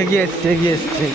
এগিয়ে এসছে।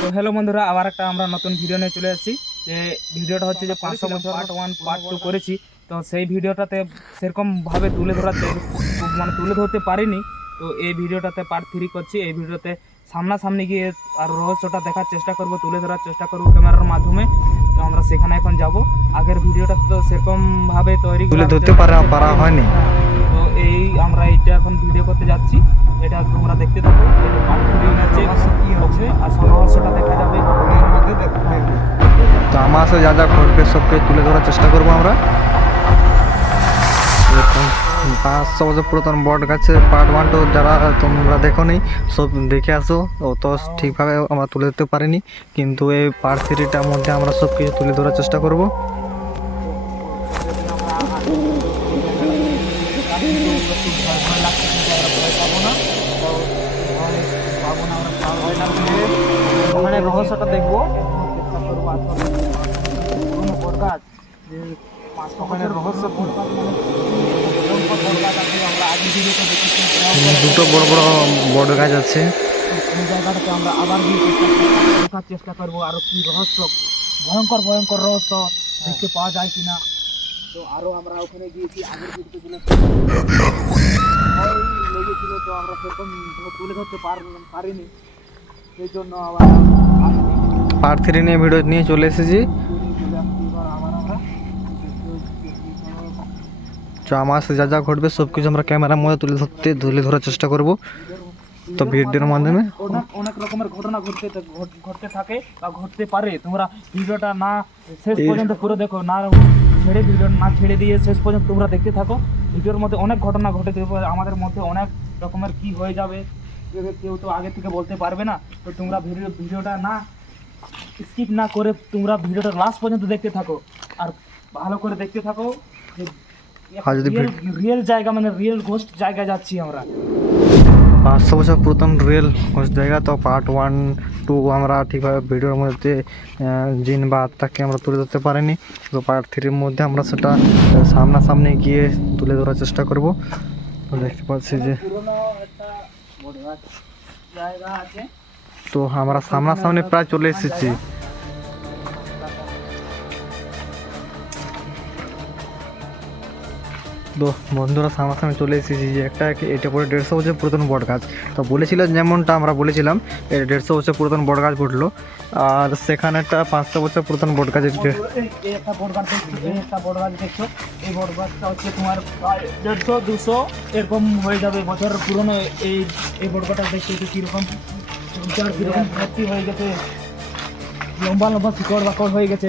তো হ্যালো বন্ধুরা, আবার একটা আমরা নতুন ভিডিও নিয়ে চলে এসেছি। যে ভিডিওটা হচ্ছে যে 500 বছর পার্ট 1 পার্ট 2 করেছি। তো সেই ভিডিওটাতে সেরকম ভাবে তুলে ধরতে পারিনি। তো এই ভিডিওটাতে পার্ট 3 করছি। এই ভিডিওতে সামনাসামনি গিয়ে আর রহস্যটা দেখার চেষ্টা করব, তুলে ধরার চেষ্টা করব ক্যামেরার মাধ্যমে। তো আমরা সেখানে এখন যাব। আগের ভিডিওটাতে তো সেরকম ভাবে তুলে ধরতে পারা হয়নি। তো আমরা এইটা এখন ভিডিও করতে যাচ্ছি। এটা তোমরা দেখতে থাকো। এটা পার্ট 3 আছে, কি হচ্ছে আসল রহস্যটা দেখা যাবে ভিডিওর মধ্যে দেখতে পাবে। তো আমার সাথে যা ঘটবে সবকে তুলে ধরার চেষ্টা করবো আমরা। 500 বছর পুরাতন বট গাছের পার্ট 1 তো যারা তোমরা দেখো নি সব দেখে আসো। তো ঠিকভাবে আমরা তুলে ধরতে পারিনি, কিন্তু এই পার্ট 3টার মধ্যে আমরা সব কিছু তুলে ধরার চেষ্টা করব। ওখানে রহস্যটা দেখবো। ওখানে রহস্য দুটো বড় বড় বট গাছ আছে। এই জায়গাটাতে আমরা আবার গিয়ে দেখার চেষ্টা করবো আরো কি রহস্য, ভয়ঙ্কর ভয়ঙ্কর রহস্য দেখতে পাওয়া যায় কিনা। তো আরো আমরা ওখানে গিয়েছি, আগের ভিডিওগুলো লেগেছিল, তো আমরা সেরকম তুলে ধরতে পারিনি, সেই জন্য আবার পার্ট 3 নিয়ে ভিডিও নিয়ে চলে এসেছি। তো আমার সাথে যা ঘটবে সব কিছু আমরা ক্যামেরার মধ্যে তুলে ধরার চেষ্টা করব। তো ভিডিওর মাধ্যমে অনেক রকমের ঘটনা ঘটতে থাকে বা ঘটতে পারে। তোমরা ভিডিওটা না শেষ পর্যন্ত পুরো দেখো, না ছেড়ে দিয়ে শেষ পর্যন্ত তোমরা দেখতে থাকো। ভিডিওর মধ্যে অনেক ঘটনা ঘটে দেবে, আমাদের মধ্যে অনেক রকমের কি হয়ে যাবে কেউ তো আগে থেকে বলতে পারবে না। তো তোমরা ভিডিওটা না স্কিপ না করে তোমরা ভিডিওটা লাস্ট পর্যন্ত দেখতে থাকো, আর ভালো করে দেখতে থাকো। রিয়েল জায়গা, মানে রিয়েল ঘোস্ট জায়গায় যাচ্ছি আমরা। 500 বছর পুরাতন রিয়েল জায়গা। তো পার্ট 1 2 আমরা ঠিকভাবে ভিডিওর মধ্যে জিন বা আত্মাকে আমরা তুলে ধরতে পারিনি। তো পার্ট 3-র মধ্যে আমরা সেটা সামনাসামনি গিয়ে তুলে ধরার চেষ্টা করব। তো দেখতে পাচ্ছি যে জায়গা আছে। তো আমরা সামনাসামনি প্রায় চলে এসেছি। তো বন্ধুরা সামনাসামনি চলে এসেছি যে এটা পরে 150 বছর পুরাতন বট গাছ। তো বলেছিল যেমনটা আমরা বলেছিলাম, 150 বছর পুরাতন বট গাছ ঘটলো। আর সেখানে একটা 500 বছর পুরাতন বট গাছ। একটা বট গাছ দেখছো, এই বট গাছটা হচ্ছে তোমার 150-200 এরকম হয়ে যাবে বছর পুরনো। এই বট গাছটা দেখছো কিরকম ভর্তি হয়ে গেছে, লম্বা লম্বা শিকড় বাকড় হয়ে গেছে।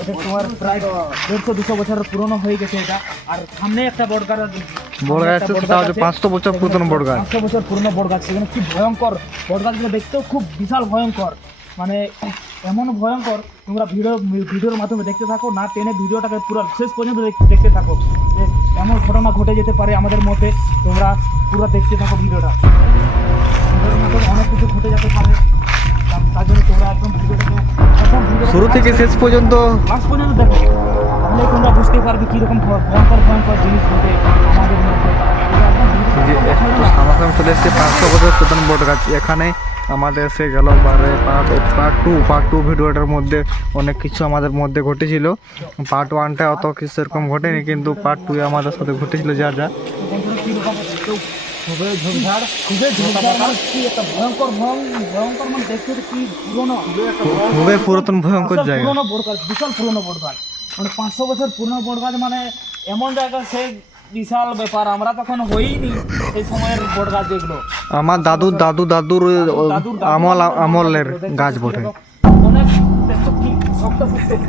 এটা তোমার প্রায় 150-200 বছর পুরনো হয়ে গেছে এটা। আর সামনে একটা বট গাছ 500 বছর পুরাতন বট গাছ, 500 বছর পুরনো বট গাছ। সেখানে কি ভয়ঙ্কর বট গাছগুলো দেখতেও খুব বিশাল ভয়ঙ্কর, মানে এমন ভয়ঙ্কর। তোমরা ভিডিওর মাধ্যমে দেখতে থাকো, না টেনে ভিডিওটাকে পুরো শেষ পর্যন্ত দেখতে থাকো। এমন ঘটনা ঘটে যেতে পারে আমাদের মধ্যে, তোমরা পুরো দেখতে থাকো ভিডিওটা। ভিডিওর মাধ্যমে অনেক কিছু ঘটে যেতে পারে, তার জন্য তোমরা একদম ভিডিওটাকে শুরু থেকে শেষ পর্যন্ত লাস্ট পর্যন্ত দেখো, তাহলে তোমরা বুঝতে পারবে কীরকম ভয়ঙ্কর জিনিস ঘটে আমাদের মধ্যে। সামনাসামনি চলে এসেছে 500 বছর পুরাতন বট গাছ। এখানে আমাদের এসে গেল পার্ট 2 ভিডিওটার মধ্যে অনেক কিছু আমাদের মধ্যে ঘটেছিল। পার্ট 1টা অত কিছু সেরকম ঘটেনি, কিন্তু পার্ট 2 আমাদের সাথে ঘটেছিল যা খুবই পুরাতন ভয়ঙ্কর জায়গা, বিশাল পুরনো বট গাছ, মানে 500 বছর পুরনো বট গাছ, মানে এমন জায়গা সে বিশাল ব্যাপার। আমরা তখন হইনি এই সময়ের বট গাছ যেগুলো, আমার দাদুর আমলের গাছ বটে। অনেক দেখছো কি শক্ত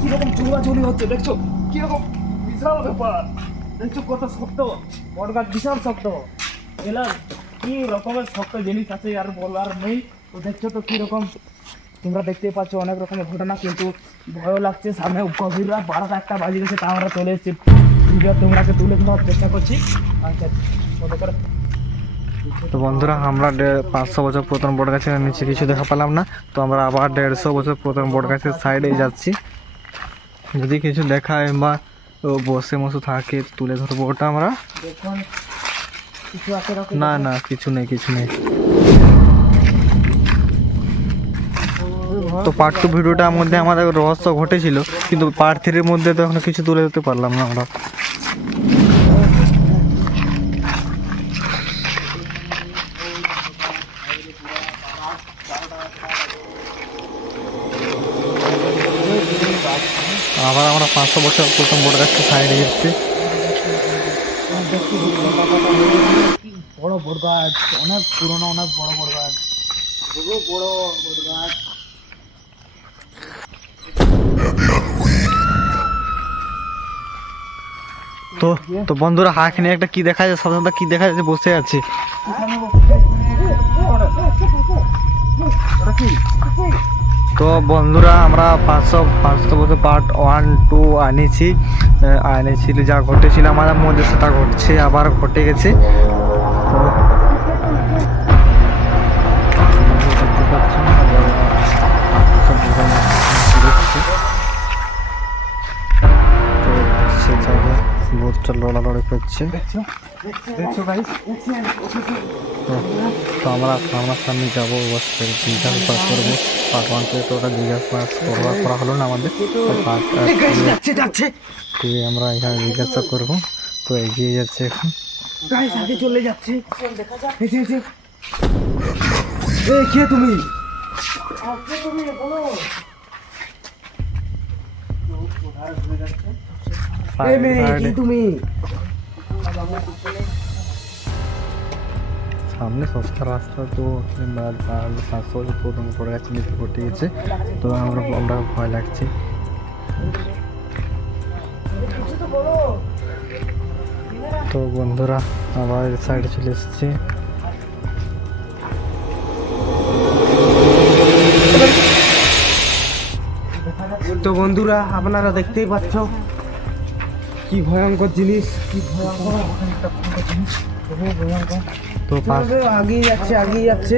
কিরকম চুরি হচ্ছে, দেখছো কিরকম বিশাল ব্যাপার, দেখছো কত শক্ত বট গাছ, বিশাল শক্ত। এগুলা কি রকমের শক্ত জিনিস আছে আর বলার নেই। তো দেখছো তো কিরকম, তোমরা দেখতে পাচ্ছ অনেক রকমের ঘটনা, কিন্তু ভয়ও লাগছে। সামনে গভীর রাত 12টা বাজে গেছে, তা আমরা চলে এসেছি ভিডিও তোমরাকে তুলে ধরার চেষ্টা করছি। আচ্ছা তো বন্ধুরা, আমরা 500 বছর পুরাতন বট গাছের নিচে কিছু দেখা পেলাম না। তো আমরা আবার 150 বছর পুরাতন বট গাছের সাইডে যাচ্ছি। যদি কিছু দেখায় বা বসে মসে থাকে তুলে ধরবো ওটা আমরা। দেখুন কিছু আছে এরকম? না না কিছু নেই কিছু নেই। তো পার্ট 2 ভিডিওটার মধ্যে আমাদের রহস্য ঘটেছিল, কিন্তু পার্ট 3 এর মধ্যে তো এখনো কিছু তুলে ধরতে পারলাম না আমরা। আবার আমরা 500 বছর প্রথম বড় গাছটা সাইডে যাচ্ছি। বড় বড় গাছ, অনেক পুরনো, অনেক বড় বড় গাছ, বড় বড় বড় গাছ। তো তো বন্ধুরা হাঁক নিয়ে একটা কি দেখা যায়, সাধারণত কি দেখা যাচ্ছে, বসে আছি। তো বন্ধুরা আমরা 500 বছর পার্ট 1 2 আনেছিল, যা ঘটেছিল আমাদের মধ্যে সেটা ঘটছে, আবার ঘটে গেছে। তো দেখতে পাচ্ছেন সব সে জায়গায় বোটটা লড়ালড়ি করছে। দেখছো গাইস? তো আমরা সামনাসামনি যাবো, অবশ্যই জিজ্ঞাসা করবো। পার্ট 1 থেকে তো ওটা জিজ্ঞাসা করা হলো না আমাদের, তো পার্ট 2 আমরা এখানে জিজ্ঞাসা করবো। তো এগিয়ে যাচ্ছে এখন। গাইস আগে চলে যাচ্ছে, দেখা যাক। এই যে কে তুমি? কে তুমি বলো? এই মেয়ে কি তুমি? সামনে সস্তা রাস্তা, তো 500 প্রথম পড়ে গেছে, নিচে ঘটে গেছে। তো আমরা ভয় লাগছে। তো বন্ধুরা আবার সাইডে চলে এসেছি। তো বন্ধুরা আপনারা দেখতেই পাচ্ছ কি ভয়ঙ্কর জিনিস, কি ভয়ঙ্কর জিনিস, খুবই ভয়ঙ্কর। তো আগেই যাচ্ছে।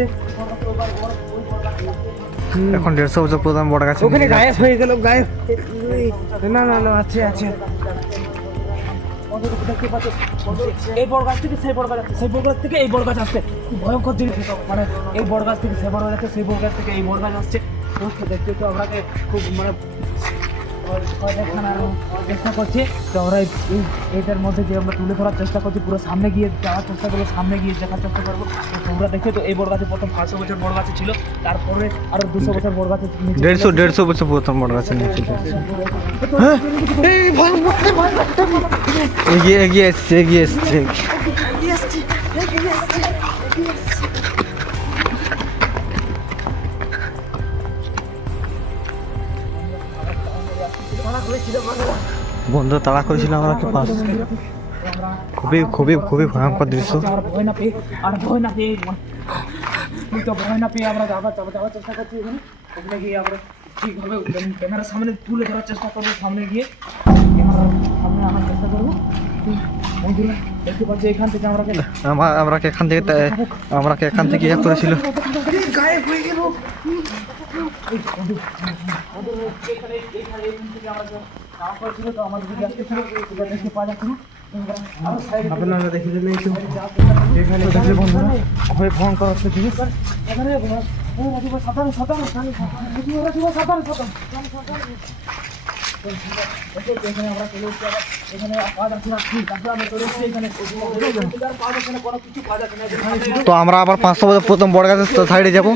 এখন 150 বছর প্রথম বড় গাছে ওখানে গায়েব হয়ে গেল, গায়েব। না না না, আছে। দেখতে পাচ্ছ এই বড় গাছ থেকে সেই বড় গাছ, সেই বড় গাছ থেকে এই বড় গাছ আসছে। কি ভয়ঙ্কর জিনিস, মানে এই বড় গাছ থেকে সেই বড় গাছ, সেই বড় গাছ থেকে এই বড় গাছ আসছে। দেখতে তো আপনাকে খুব মানে দেখানোর চেষ্টা করছি। তো আমরা এইটার মধ্যে যে আমরা তুলে ধরার চেষ্টা করছি, পুরো সামনে গিয়ে যাওয়ার চেষ্টা করবো, সামনে গিয়ে দেখার চেষ্টা করবো। তো তোমরা দেখো, তো এই বড় গাছে প্রথম 500 বছর বড় গাছে ছিল, তারপরে আরো 200 বছর বড় গাছে, 150 বছর প্রথম বড় গাছে নিচে যাচ্ছে। এগিয়ে এসছে। বন্ধু তাড়া করেছিল আমরা, খুবই ভয়ঙ্কর দৃশ্য। ভয় না পেয়ে আমরা যাওয়ার চেষ্টা করছি। ওখানে গিয়ে আমরা ঠিকভাবে ক্যামেরার সামনে তুলে ধরার চেষ্টা করবো, সামনে গিয়ে ক্যামেরার সামনে আনার চেষ্টা করবো। বন্ধুরা দেখতে পাচ্ছি এখান থেকে আমরাকে এখান থেকে ইয়ে করেছিল। গায়েব হয়ে গেল। আপনারা দেখে দিলে এখানে বন্ধুরা খুবই ভয়ঙ্কর একটা জিনিস। এখানে তো আমরা আবার 500 বছর প্রথম বড় গাছের সাইডে যাবো।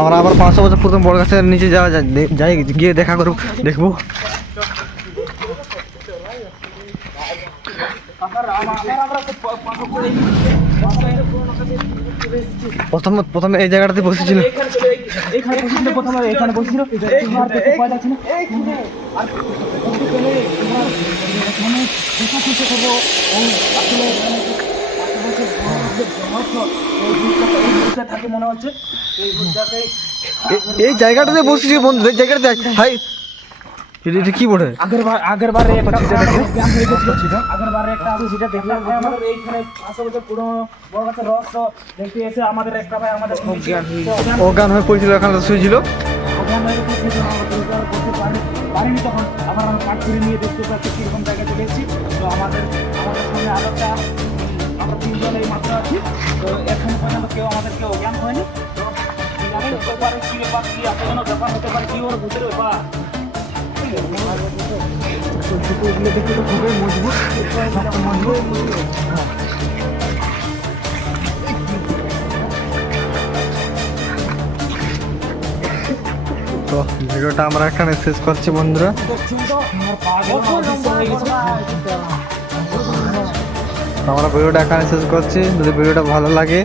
আমরা আবার 500 বছর প্রথম বড় গাছের নিচে যাই গিয়ে দেখবো। প্রথমে এই জায়গাটাতে বসেছিল। এই জায়গাটাতে বসেছি বন্ধু, এই জায়গাটাতে হাই এটা কি বলে আগের বারে একটা সেটা দেখলাম। আমাদের এইখানে 500 বছর পুরনো বড় গাছের রহস্য দেখতে এসে আমাদের একটা ভাই আমাদের অজ্ঞান হয়ে পড়েছিল, এখানে শুয়েছিল। অজ্ঞান হয়ে গেছে সেই জন্য আমরা পরিষ্কার করতে পারিনি তখন আবার আমরা কাঠ করে নিয়ে দেখতে পাচ্ছি কীরকম জায়গায় চলে এসেছি। তো আমাদের সঙ্গে আলোটা আমরা তিনজন এই মাত্র আছি। তো এখন পর্যন্ত কেউ অজ্ঞান হয়নি। তো জানেন ব্যাপারে কী ব্যাপার কী এত যেন ব্যাপার হতে পারে, কী ওর ভূতের ব্যাপার জুতোগুলো দেখতে তো খুবই মজবুত তো ভিডিওটা আমরা এখানে শেষ করছি বন্ধুরা। তো আমরা ভিডিওটা এখানে শেষ করছি। যদি ভিডিওটা ভালো লাগে